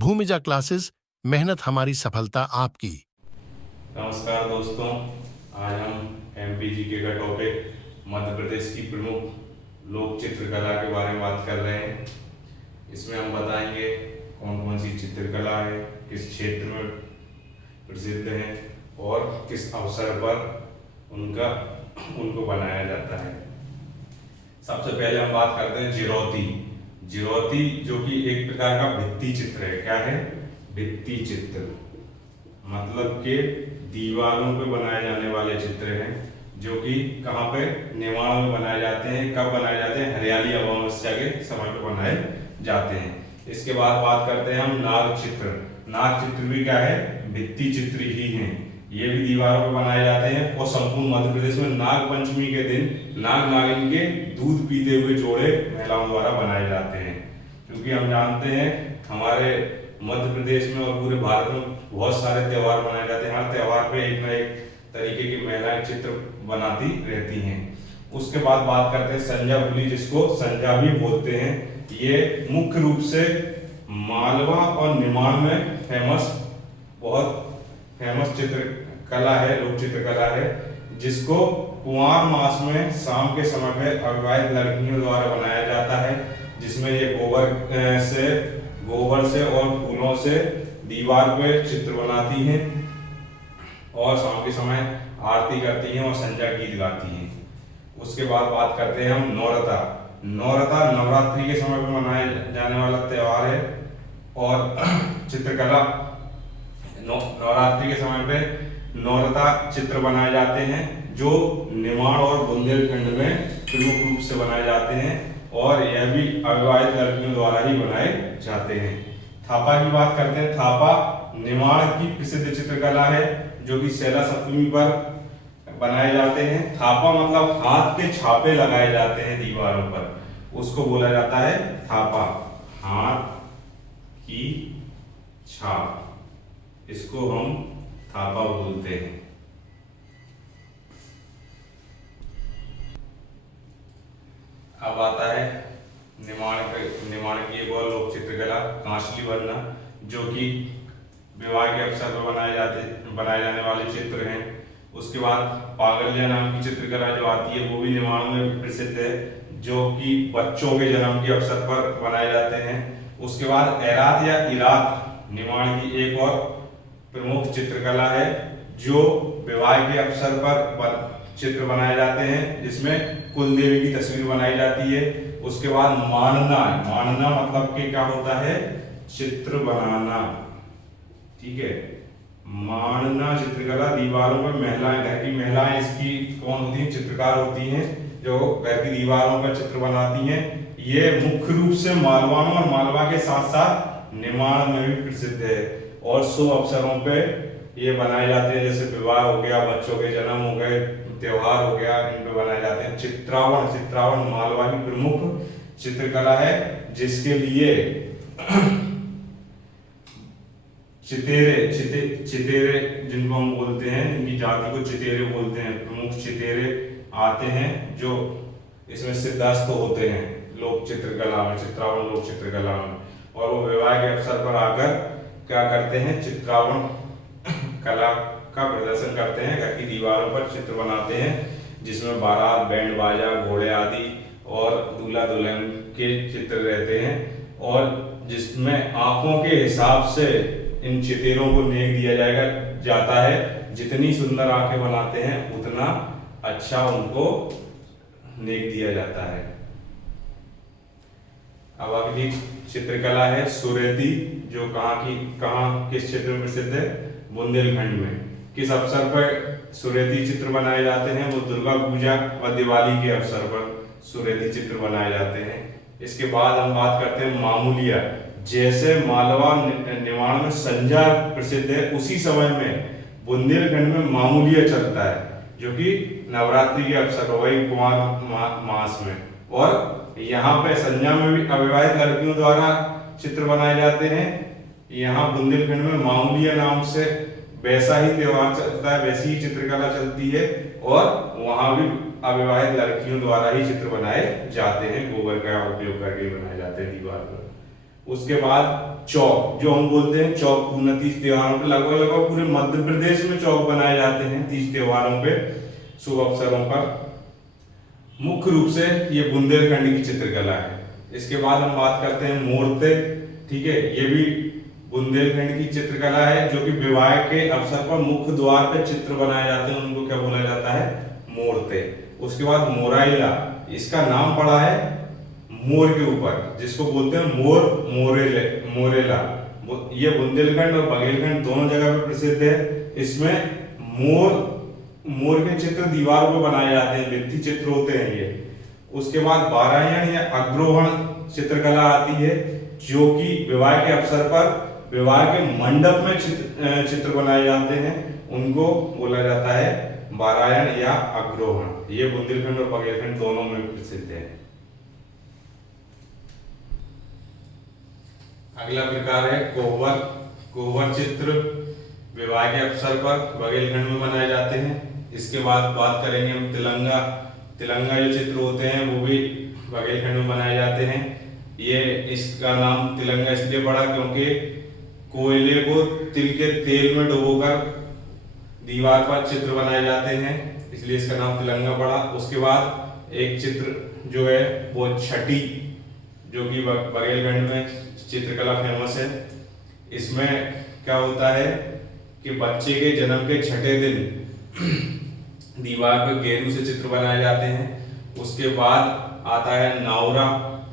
Bhumija classes, मेहनत हमारी सफलता आपकी। नमस्कार दोस्तों, आज हम एमपीजीके का टॉपिक मध्य प्रदेश की प्रमुख लोक चित्रकला के बारे में बात कर रहे हैं। इसमें हम बताएंगे कौन कौन सी चित्रकला है, किस क्षेत्र में प्रसिद्ध है और किस अवसर पर उनको बनाया जाता है। सबसे पहले हम बात करते हैं जिरौती। जिरौती जो कि एक प्रकार का भित्ति चित्र है। क्या है? भित्ति चित्र, मतलब कि दीवारों पे बनाए जाने वाले चित्र हैं, जो कि कहाँ पे? निर्माण में बनाए जाते हैं। कब बनाए जाते हैं? हरियाली अमावस्या के समय पे बनाए जाते हैं। इसके बाद बात करते हैं हम नाग चित्र। नाग चित्र भी क्या है? भित्ति चित्र ही है। ये भी दीवारों पे बनाए जाते हैं और संपूर्ण मध्य प्रदेश में नाग पंचमी के दिन नाग नागिन के दूध पीते हुए जोड़े महिलाओं द्वारा बनाए जाते हैं। क्योंकि हम जानते हैं हमारे मध्य प्रदेश में और पूरे भारत में बहुत सारे त्योहार मनाए जाते हैं। हर त्योहार पे एक ना एक तरीके की महिलाएं चित्र बनाती रहती हैं। उसके बाद बात करते हैं संजा फुली, जिसको संजा भी बोलते हैं। ये मुख्य रूप से मालवा और निमाड़ में बहुत फेमस चित्रकला है, लोक चित्रकला है, जिसको कुंवार मास में शाम के समय पे अविवाहित लड़कियों द्वारा बनाया जाता है। जिसमें ये गोबर से और फूलों से दीवार पे चित्र बनाती हैं और शाम के समय आरती करती हैं और संजा गीत गाती हैं। उसके बाद बात करते हैं हम नौरता। नौरता नवरात्रि के समय पे मनाया जाने वाला त्योहार है और चित्रकला नवरात्रि के समय पे नौरता चित्र बनाए जाते हैं, जो निमाड़ और बुंदेलखंड में प्रमुख रूप से बनाए जाते हैं और यह भी अविवाहित लड़कियों द्वारा ही बनाए जाते हैं। थापा की बात करते हैं। थापा निमाड़ की प्रसिद्ध चित्रकला है, जो कि शैला सप्तमी पर बनाए जाते हैं। थापा मतलब हाथ के छापे लगाए जाते हैं दीवारों पर, उसको बोला जाता है थापा, हाथ की छाप, इसको हम थापा बोलते हैं। अब आता है निमाड़ की एक और लोक चित्रकला कांसली बनना, जो कि विवाह के अवसर पर बनाए जाने वाले चित्र हैं। उसके बाद पागल्या नाम की चित्रकला जो आती है, वो भी निमाड़ में प्रसिद्ध है, जो कि बच्चों के जन्म के अवसर पर बनाए जाते हैं। उसके बाद एरात या इरात निमाड़ की एक और प्रमुख चित्रकला है, जो विवाह के अवसर पर चित्र बनाए जाते हैं, जिसमें कुल देवी की तस्वीर बनाई जाती है। उसके बाद मानना मतलब कि क्या होता है? चित्र बनाना। ठीक है, मानना चित्रकला दीवारों पर महिलाएं, घर की महिलाएं इसकी कौन होती हैं? चित्रकार होती हैं, जो घर की दीवारों पर चित्र बनाती हैं। ये मुख्य रूप से मालवा में और मालवा के साथ साथ निमाड़ में भी प्रसिद्ध है और शुभ अवसरों पे ये बनाए जाते हैं, जैसे विवाह हो गया, बच्चों के जन्म हो गए, त्योहार हो गया, इन पे बनाए जाते हैं। चित्रावण मालवा की प्रमुख चित्रकला है, जिसके लिए चितेरे जिनको हम बोलते हैं, इनकी जाति को चितेरे बोलते हैं। प्रमुख चितेरे आते हैं जो इसमें सिद्धास्त होते हैं लोक चित्रकला में, चित्रावण लोक चित्रकला में, और वो विवाह के अवसर पर आकर क्या करते हैं? चित्रावण कला का प्रदर्शन करते हैं, घर की दीवारों पर चित्र बनाते हैं, जिसमें बारात, बैंड बाजा, घोड़े आदि और दूल्हा दुल्हन के चित्र रहते हैं, और जिसमें आंखों के हिसाब से इन चितेरों को नेक दिया जाता है। जितनी सुंदर आंखें बनाते हैं, उतना अच्छा उनको नेक दिया जाता है। अब अगली चित्रकला है सुरेती, जो कहाँ किस क्षेत्र में प्रसिद्ध है? बुंदेलखंड में। किस अवसर पर सुरेती चित्र बनाए जाते हैं? वो दुर्गा पूजा व दिवाली के अवसर पर सुरेती चित्र बनाए जाते हैं। इसके बाद हम बात करते हैं मामूलिया। जैसे मालवा निमाड़ में संजा प्रसिद्ध है, उसी समय में बुंदेलखंड में मामूलिया चलता है, जो कि नवरात्रि के अवसर पर, वही कुंवार मास में। और यहाँ पे संजा में भी अविवाहित लड़कियों द्वारा चित्र बनाए जाते हैं। यहाँ बुंदेलखंड में मामूलिया नाम से वैसा ही त्योहार चलता है, वैसी ही चित्रकला चलती है, और वहां भी अविवाहित लड़कियों द्वारा ही चित्र बनाए जाते हैं, गोबर का उपयोग करके बनाए जाते हैं दीवार पर। उसके बाद चौक, जो हम बोलते हैं चौक पूर्ण तीज त्योहारों पे लगभग लगभग पूरे मध्य प्रदेश में चौक बनाए जाते हैं तीज त्योहारों पे, शुभ अवसरों पर। मुख्य रूप से ये बुंदेलखंड की चित्रकला है। इसके बाद हम बात करते हैं मूर्ते, ठीक है, ये भी बुंदेलखंड की चित्रकला है, जो कि विवाह के अवसर पर मुख्य द्वार पे चित्र बनाए जाते हैं, उनको क्या बोला जाता है, मूर्ते। उसके बाद मोराइला, इसका नाम पड़ा है मोर के ऊपर, जिसको बोलते हैं मोरेला। ये बुंदेलखंड और बघेलखंड दोनों जगह पे प्रसिद्ध है। इसमें मोर के चित्र दीवारों पे बनाए जाते हैं, भित्ति चित्र होते हैं ये। उसके बाद बारायण या अग्रोहण चित्रकला आती है, जो कि विवाह के अवसर पर विवाह के मंडप में चित्र बनाए जाते हैं, उनको बोला जाता है बारायण या अग्रोहण। ये बुंदेलखंड और बघेलखंड दोनों में प्रसिद्ध है। अगला प्रकार है कोहबर। कोहबर चित्र विवाह के अवसर पर बघेलखंड में बनाए जाते हैं। इसके बाद बात करेंगे हम तिलंगा। तिलंगा जो चित्र होते हैं वो भी बघेलखंड में बनाए जाते हैं। ये इसका नाम तिलंगा इसलिए पड़ा क्योंकि कोयले को तिल के तेल में डुबोकर दीवार पर चित्र बनाए जाते हैं, इसलिए इसका नाम तिलंगा पड़ा। उसके बाद एक चित्र जो है वो छठी, जो कि बघेलखंड में चित्रकला फेमस है। इसमें क्या होता है कि बच्चे के जन्म के छठे दिन दीवार पर गेरू से चित्र बनाए जाते हैं। उसके बाद आता है नावरा,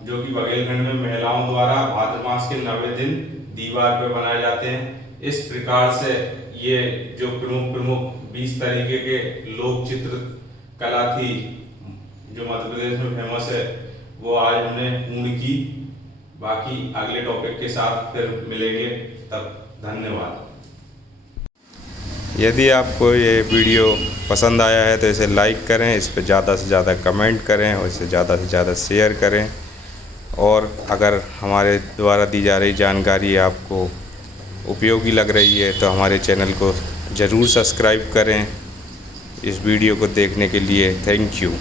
जो कि बघेलखंड में महिलाओं द्वारा भाद्र मास के 90 दिन दीवार पर बनाए जाते हैं। इस प्रकार से ये जो प्रमुख 20 तरीके के लोक चित्र कला थी जो मध्य प्रदेश में फेमस है, वो आज हमने पूर्ण की। बाकी अगले टॉपिक के साथ फिर मिलेंगे, तब धन्यवाद। यदि आपको ये वीडियो पसंद आया है तो इसे लाइक करें, इस पर ज़्यादा से ज़्यादा कमेंट करें और इसे ज़्यादा से ज़्यादा शेयर करें। और अगर हमारे द्वारा दी जा रही जानकारी आपको उपयोगी लग रही है तो हमारे चैनल को ज़रूर सब्सक्राइब करें। इस वीडियो को देखने के लिए थैंक यू।